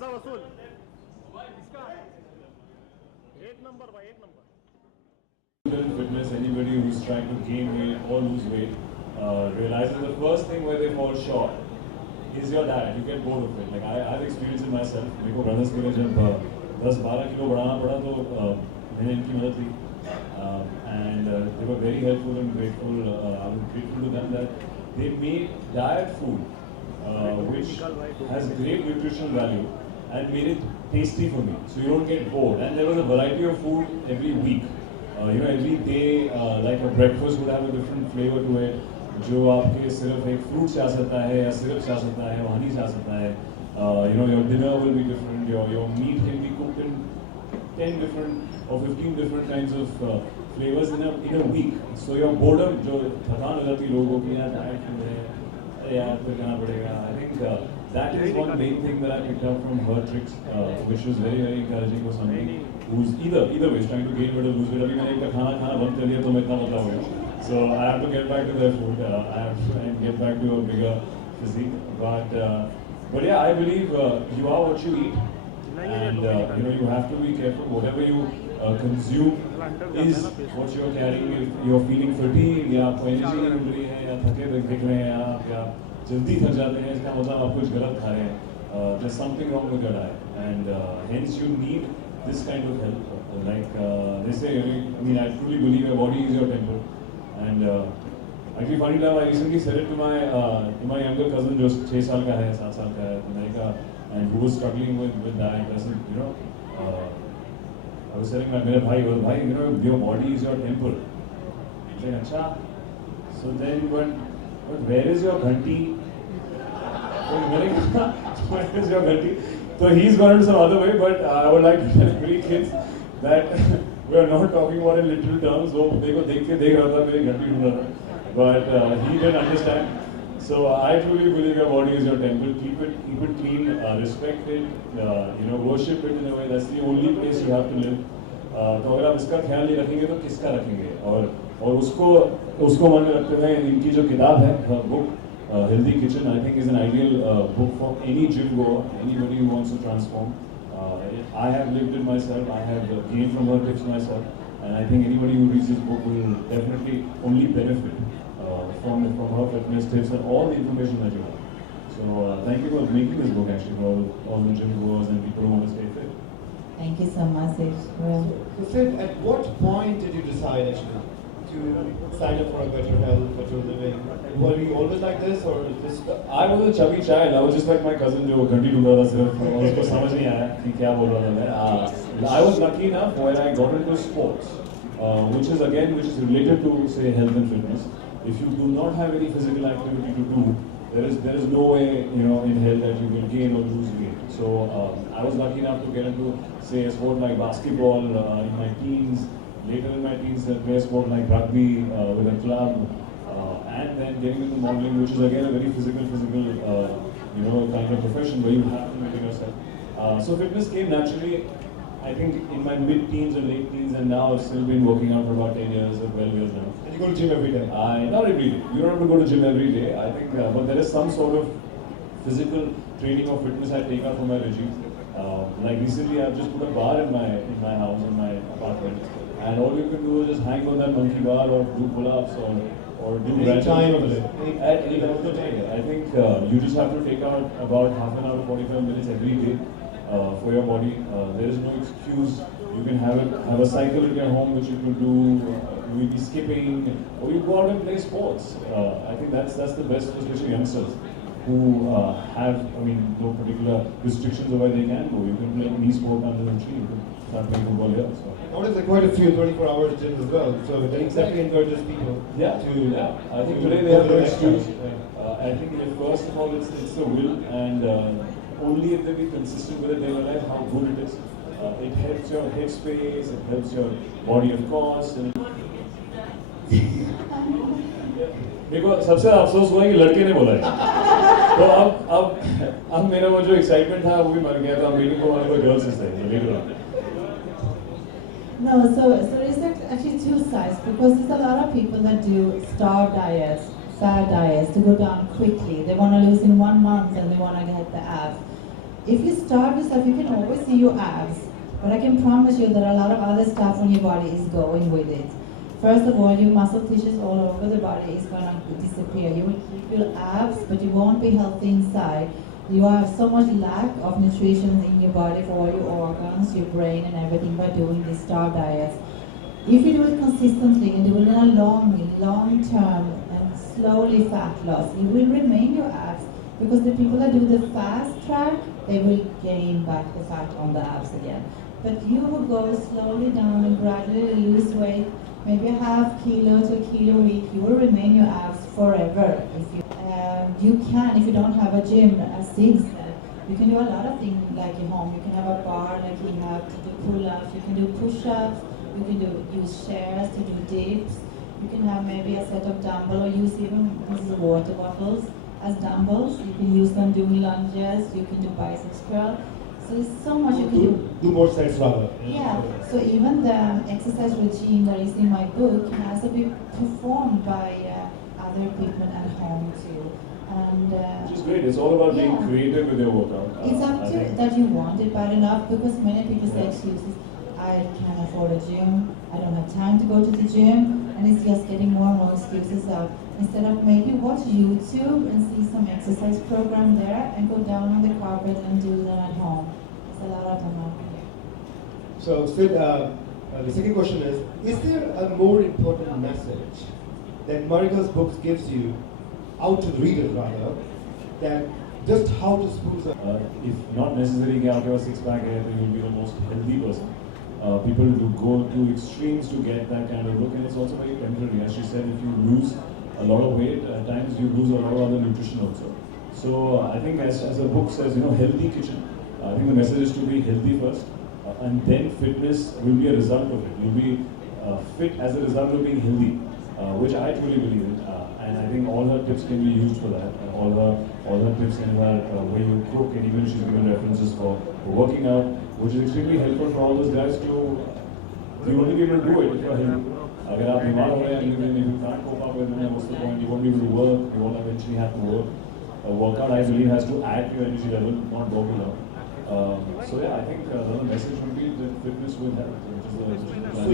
पैसा वसूल इसका एक नंबर भाई एक number. Fitness, anybody who's trying to gain weight or lose weight realizes the first thing where they fall short is your diet. You get bored of it. Like I've experienced it myself. मेरे को brothers के लिए जब 10-12 kilo बढ़ाना पड़ा तो मैंने इनकी मदद ली and they were very helpful and grateful. I was grateful to them that they made diet food which has great nutritional value and made it tasty for me. So you don't get bored. And there was a variety of food every week. Every day, like a breakfast would have a different flavor to it. जो आपके सिर्फ एक fruit से आ सकता है या syrup से आ सकता है, हनी से आ सकता है. Your dinner will be different. Your meat can be cooked in 10 different or 15 different kinds of flavors in a week. So your boredom जो थकान हो जाती है लोगों की यार डाइट में अरे यार फिर करना पड़ेगा. I think that is one main thing that I picked up from her tricks, which was very very encouraging for somebody who's either way is trying to gain weight or lose weight. अभी मैंने एक खाना बंद कर दिया तो मैं इतना पतला हो गया. So I have to get back to their food. I have to try and get back to a bigger physique. But yeah, I believe you are what you eat, and you have to be careful. Whatever you consume is what you are carrying. If you are feeling fatigued, या आपको energy नहीं मिल रही है, या थके दिख रहे हैं आप, या जल्दी थक जाते हैं, इसका मतलब आप कुछ गलत खा रहे हैं. There's something wrong with your diet, and hence you need this kind of help. Like they say, I truly believe your body is your temple. And actually, funny enough, I recently said it to my younger cousin, जो 6 साल का है, 7 साल का है, America, and who was struggling with diet. I said, I was telling मेरे भाई, your body is your temple. I said, अच्छा. So then, but where is your ghanti? Where is your ghanti? So he's gone in some other way, but I would like to tell every kids that we are not talking about in literal terms. So देखो देख के देख रहा था मेरी घंटी ढूंढ रहा था, but he didn't understand. So I truly believe your body is your temple. Keep it clean, respect it, worship it in a way. That's the only place you have to live. तो अगर आप इसका ख्याल नहीं रखेंगे तो किसका रखेंगे? और उसको मन में रखते हुए इनकी जो किताब है book Healthy Kitchen, I think is an ideal book for any gym goer, anybody who wants to transform. I have lived it myself, I have gained from her tips myself, and I think anybody who reads this book will definitely only benefit from her fitness tips and all the information that you have. So thank you for making this book actually for all the gym goers and people who want to stay fit. Thank you so much, Sid. Well, So Sid, at what point did you decide actually to sign up for a better health, better living? Were you always like this, or is this? I was a chubby child. I was just like my cousin जो घंटी ढूंढ रहा था सिर्फ और उसको समझ नहीं आया कि क्या बोल रहा था मैं. I was lucky enough when I got into sports, which is related to say health and fitness. If you do not have any physical activity to do, there is no way in health that you will gain or lose weight. So I was lucky enough to get into say a sport like basketball in my teens. Later in my teens, I played a sport like rugby with a club, and then getting into modeling, which is again a very physical, kind of profession where you have to maintain yourself. So fitness came naturally, I think, in my mid-teens and late teens, and now I've still been working out for about 10 years or 12 years now. And you go to gym every day? Not every day. You don't have to go to gym every day. I think, but there is some sort of physical training or fitness I take out from my regime. Like recently, I've just put a bar in my house, in my apartment, and all you can do is just hang on that monkey bar or do pull-ups or do any time of the day. At any time of the day. I think you just have to take out about half an hour to 45 minutes every day for your body. There is no excuse. You can have a cycle in your home which you can do. You will be skipping, or you go out and play sports. I think that's the best, especially youngsters who have, no particular restrictions of where they can go. You can play any sport under the tree. You can start playing football here. So. Nowadays, there are quite a few 24-hour gyms as well. So that exactly encourages people to. I think today they have no excuse. I think first of all, it's the will, and only if they be consistent with it, they realize how good it is. It helps your headspace, it helps your body, of course. देखो सबसे अफसोस हुआ है कि लड़के ने बोला है तो अब मेरा वो जो एक्साइटमेंट था वो भी मर गया था मेरे को वाले गर्ल्स से सही No, so is there actually two sides, because there's a lot of people that do starve diets, fad diets to go down quickly. They want to lose in 1 month and they want to get the abs. If you starve yourself, you can always see your abs, but I can promise you that a lot of other stuff on your body is going with it. First of all, your muscle tissues all over the body is going to disappear. You will keep your abs, but you won't be healthy inside. You have so much lack of nutrition in your body for all your organs, your brain, and everything by doing these starve diets. If you do it consistently and do it in a long term and slowly fat loss, you will remain your abs, because the people that do the fast track, they will gain back the fat on the abs again. But you who go slowly down and gradually lose weight, maybe a half kilo to a kilo a week, you will remain your abs forever. You can, if you don't have a gym, as Sid said, you can do a lot of things like at home. You can have a bar like you have to do pull-ups, you can do push-ups, you can use chairs to do dips, you can have maybe a set of dumbbell, or use even these water bottles as dumbbells. You can use them doing lunges, you can do biceps curl. So there's so much you can do. Do more sets rather. Yeah, so even the exercise regime that is in my book has to be performed by other people at home too. And Which is great. It's all about being yeah. creative with your workout. It's up I to think. that you want it bad enough, because many people say excuses. I can't afford a gym, I don't have time to go to the gym, and it's just getting more and more excuses out. Instead of maybe watch YouTube and see some exercise program there and go down on the carpet and do that at home. It's a lot of them out there. So, Sid, the second question is there a more important message that Marika's books gives you, out to the readers rather, that just how to spruce up? If not necessarily कि आपके पास six pack है, then you'll be the most healthy person. People do go to extremes to get that kind of look, and it's also very temporary. As she said, if you lose a lot of weight, at times you lose a lot of other nutrition also. So I think as the book says, healthy kitchen. I think the message is to be healthy first, and then fitness will be a result of it. You'll be fit as a result of being healthy, which I truly believe in. And I think all her tips can be used for that. All her tips in her way you cook, and even she's given references for working out, which is extremely helpful for all those guys to. You only be able to do it if you're healthy. अगर आप बीमार हो रहे हैं, if you can't cope up with it, what's the point? You won't be able to work. You won't eventually have to work. A workout, I believe, has to add to your energy level, not go below. So yeah, I think the message would be that fitness will help. So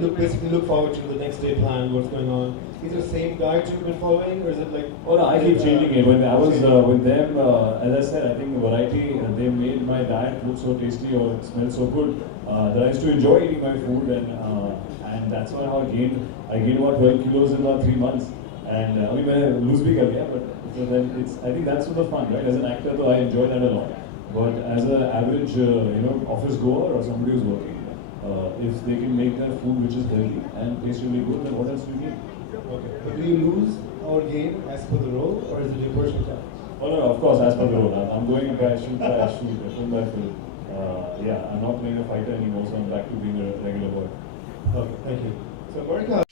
you basically look forward to the next day plan, what's going on. Is it the same diet you've been following, or is it like? Oh no, I keep changing it. When I was with them, as I said, I think the variety, they made my diet look so tasty or smell so good that I used to enjoy eating my food, and that's why I gained about 12 kilos in about 3 months. And I mean, I lose big again, but so then I think that's the fun, right? As an actor, though, I enjoy that a lot. But as an average, office goer or somebody who's working, if they can make their food which is healthy and tastes really good, then what else do you need? Okay. But do you lose or gain as per the role, or is it your personal challenge? Oh no, of course, as per the role. I'm going by shoot by shoot, film by film. Yeah, I'm not playing a fighter anymore, so I'm back to being a regular boy. Okay, thank you. So Marika.